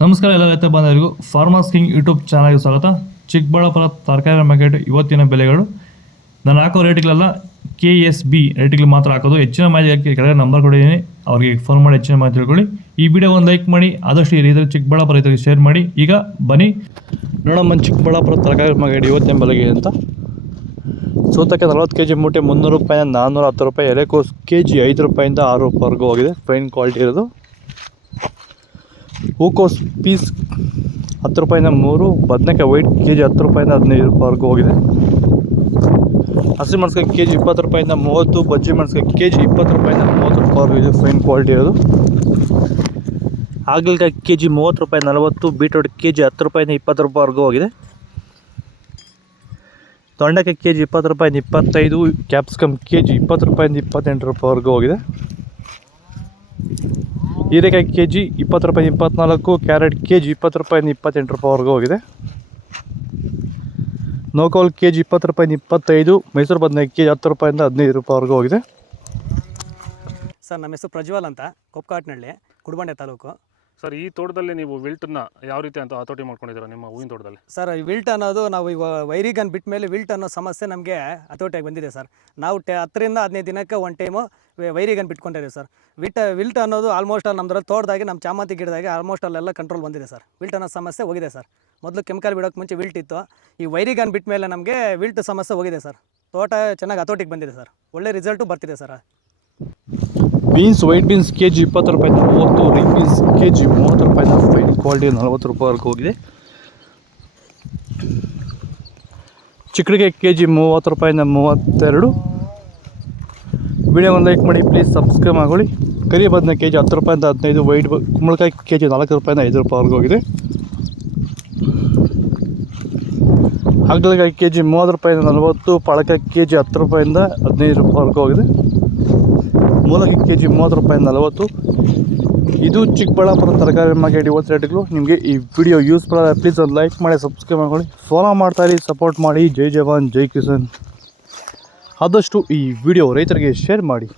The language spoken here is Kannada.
ನಮಸ್ಕಾರ ಎಲ್ಲ ರೈತ ಬಾಂಧವರಿಗೂ ಫಾರ್ಮರ್ಸ್ ಕಿಂಗ್ ಯೂಟ್ಯೂಬ್ ಚಾನಲ್ಗೆ ಸ್ವಾಗತ. ಚಿಕ್ಕಬಳ್ಳಾಪುರ ತರಕಾರಿ ಮಾರ್ಕೆಟ್ ಇವತ್ತಿನ ಬೆಲೆಗಳು ನಾನು ಹಾಕೋ ರೇಟ್ಗಳೆಲ್ಲ KSB ರೇಟ್ಗಳು ಮಾತ್ರ ಹಾಕೋದು. ಹೆಚ್ಚಿನ ಮಾಹಿತಿ ಕೆಳಗೆ ನಂಬರ್ ಕೊಟ್ಟಿದ್ದೀನಿ, ಅವ್ರಿಗೆ ಫೋನ್ ಮಾಡಿ ಹೆಚ್ಚಿನ ಮಾಹಿತಿ ತಿಳ್ಕೊಳ್ಳಿ. ಈ ವಿಡಿಯೋ ಒಂದು ಲೈಕ್ ಮಾಡಿ, ಆದಷ್ಟು ಈ ರೈತರು ಚಿಕ್ಕಬಳ್ಳಾಪುರ ರೈತರಿಗೆ ಶೇರ್ ಮಾಡಿ. ಈಗ ಬನ್ನಿ ನೋಡಮ್ಮ ಚಿಕ್ಕಬಳ್ಳಾಪುರ ತರಕಾರಿ ಮಾರ್ಕೆಟ್ ಇವತ್ತಿನ ಬೆಲೆಗೆ ಅಂತ. ಸೌತೆಕಾಯಿ 40 kg ಮೂಟೆ 300 ರೂಪಾಯಿಂದ 410 ರೂಪಾಯಿ. ಎಲೆಕೋಸು kg 5 ರೂಪಾಯಿಂದ 6 ರೂಪಾಯಿವರೆಗೂ ಹೋಗಿದೆ, ಫೈನ್ ಕ್ವಾಲಿಟಿ ಇರೋದು. ಹೂಕೋಸು ಪೀಸ್ 10 ರೂಪಾಯಿಂದ 3. ಬದನೆಕಾಯಿ ವೈಟ್ kg 10 ರೂಪಾಯಿಂದ 15 ರೂಪಾಯಿವರೆಗೂ ಹೋಗಿದೆ. ಹಸಿರು ಮೆಣಸಿನಕಾಯಿ kg 20 ರೂಪಾಯಿಂದ 30. ಬಜ್ಜಿ ಮೆಣಸಿನಕಾಯಿ kg 20 ರೂಪಾಯಿಂದ 30 ರೂಪಾಯಿವರೆಗೂ ಇದೆ, ಫೈನ್ ಕ್ವಾಲಿಟಿ ಇರೋದು. ಹಾಗಲಕಾಯಿ kg 30 ರೂಪಾಯಿ 40. ಬೀಟ್ರೋಟ್ kg 10 ರೂಪಾಯಿಂದ 20 ರೂಪಾಯಿವರೆಗೂ ಹೋಗಿದೆ. ತೊಂಡೆಕಾಯಿ kg 20 ರೂಪಾಯಿಂದ 25. ಕ್ಯಾಪ್ಸಿಕಮ್ kg 20 ರೂಪಾಯಿಂದ 28 ರೂಪಾಯಿವರೆಗೂ ಹೋಗಿದೆ. ಹೀರೆಕಾಯಿ kg 20 ರೂಪಾಯಿಂದ 24. ಕ್ಯಾರೆಟ್ kg 20 ರೂಪಾಯಿಂದ 28 ರೂಪಾಯಿವರೆಗೂ ಹೋಗಿದೆ. ನೋಕೋಲ್ kg 20 ರೂಪಾಯಿಂದ 25. ಮೈಸೂರು ಬದನೆಕಾಯಿ kg 10 ರೂಪಾಯಿಂದ 15 ರೂಪಾಯಿವರೆಗೂ ಹೋಗಿದೆ. ಸರ್, ನಮ್ಮ ಹೆಸರು ಪ್ರಜ್ವಲ್ ಅಂತ, ಕೊಪ್ಪಕಾಟ್ನಳ್ಳಿ, ಕುಡಬಂಡೆ ತಾಲೂಕು. ಸರ್, ಈ ತೋಟದಲ್ಲಿ ನೀವು ವಿಲ್ಟನ್ನ ಯಾವ ರೀತಿ ಅಂತ ಹತೋಟಿ ಮಾಡ್ಕೊಂಡಿದ್ದೀರಾ ನಿಮ್ಮ ಹೂವಿನ ತೋಟದಲ್ಲಿ? ಸರ್, ಈ ವಿಲ್ಟ್ ಅನ್ನೋದು ನಾವು ಈಗ ವೈರಿಗನ್ ಬಿಟ್ಟ ಮೇಲೆ ವಿಲ್ಟ್ ಅನ್ನೋ ಸಮಸ್ಯೆ ನಮಗೆ ಹತೋಟಿಯಾಗಿ ಬಂದಿದೆ ಸರ್. ನಾವು 10 ರಿಂದ 15 ದಿನಕ್ಕೆ ಒಂದು ಟೈಮು ವೈರಿಗನ್ ಬಿಟ್ಕೊಂಡಿದ್ದೀವಿ ಸರ್. ವಿಲ್ಟ್ ಅನ್ನೋದು ಆಲ್ಮೋಸ್ಟ್ ನಮ್ಮದ್ರಲ್ಲಿ ತೋಟದಾಗಿ ನಮ್ಮ ಚಾಮಂತಿ ಗಿಡದಾಗೆ ಆಲ್ಮೋಸ್ಟ್ ಅಲ್ಲೆಲ್ಲ ಕಂಟ್ರೋಲ್ ಬಂದಿದೆ ಸರ್. ವಿಲ್ಟ್ ಅನ್ನೋ ಸಮಸ್ಯೆ ಹೋಗಿದೆ ಸರ್. ಮೊದಲು ಕೆಮಿಕಲ್ ಬಿಡೋಕ್ಕೆ ಮುಂಚೆ ವಿಲ್ಟ್ ಇತ್ತು. ಈ ವೈರಿಗನ್ ಬಿಟ್ಟ ಮೇಲೆ ನಮಗೆ ವಿಲ್ಟ್ ಸಮಸ್ಯೆ ಹೋಗಿದೆ ಸರ್. ತೋಟ ಚೆನ್ನಾಗಿ ಹತೋಟಿಗೆ ಬಂದಿದೆ ಸರ್. ಒಳ್ಳೆ ರಿಸಲ್ಟು ಬರ್ತಿದೆ sir. Beans white beans kg 20 ರೂಪಾಯಿಂದ 30. ರಿಂಗ್ ಬೀನ್ಸ್ kg 30 ರೂಪಾಯಿಂದ ಫೈನ್ ಕ್ವಾಲಿಟಿ 40 ರೂಪಾಯಿವರೆಗೂ ಹೋಗಿದೆ. ಚಿಕ್ಕಡಿಗೆ kg 30 ರೂಪಾಯಿಂದ 32. ವಿಡಿಯೋ ಒಂದು ಲೈಕ್ ಮಾಡಿ, ಪ್ಲೀಸ್ ಸಬ್ಸ್ಕ್ರೈಬ್ ಮಾಡ್ಕೊಳ್ಳಿ. ಕರಿ ಬದನೆಕಾಯಿ kg 10 ರೂಪಾಯಿಂದ 15. ವೈಟ್ ಕುಂಬಳಕಾಯಿ kg 4 ರೂಪಾಯಿಂದ 5 ರೂಪಾಯಿವರೆಗೂ ಹೋಗಿದೆ. ಹಾಗಲಕಾಯಿ kg 30 ರೂಪಾಯಿಂದ 40. ಪಾಳಕಾಯಿ kg 10 ರೂಪಾಯಿಂದ 15 ರೂಪಾಯಿವರೆಗೂ ಹೋಗಿದೆ. ಮೂಲಂಗಿ kg 30 ರೂಪಾಯಿಂದ 40. ಇದು ಚಿಕ್ಕಬಳ್ಳಾಪುರ ತರಕಾರಿ ಮಾರ್ಕೆಟ್ ಇವತ್ತು ರೇಟ್ಗಳು. ನಿಮಗೆ ಈ ವಿಡಿಯೋ ಯೂಸ್ಫುಲ್ ಆದರೆ ಪ್ಲೀಸ್ ಒಂದು ಲೈಕ್ ಮಾಡಿ, ಸಬ್ಸ್ಕ್ರೈಬ್ ಮಾಡ್ಕೊಳ್ಳಿ, ಫಾಲೋ ಮಾಡ್ತಾಯಿರಿ, ಸಪೋರ್ಟ್ ಮಾಡಿ. ಜೈ ಜವಾನ್ ಜೈ ಕಿಸಾನ್. ಆದಷ್ಟು ಈ ವಿಡಿಯೋ ರೈತರಿಗೆ ಶೇರ್ ಮಾಡಿ.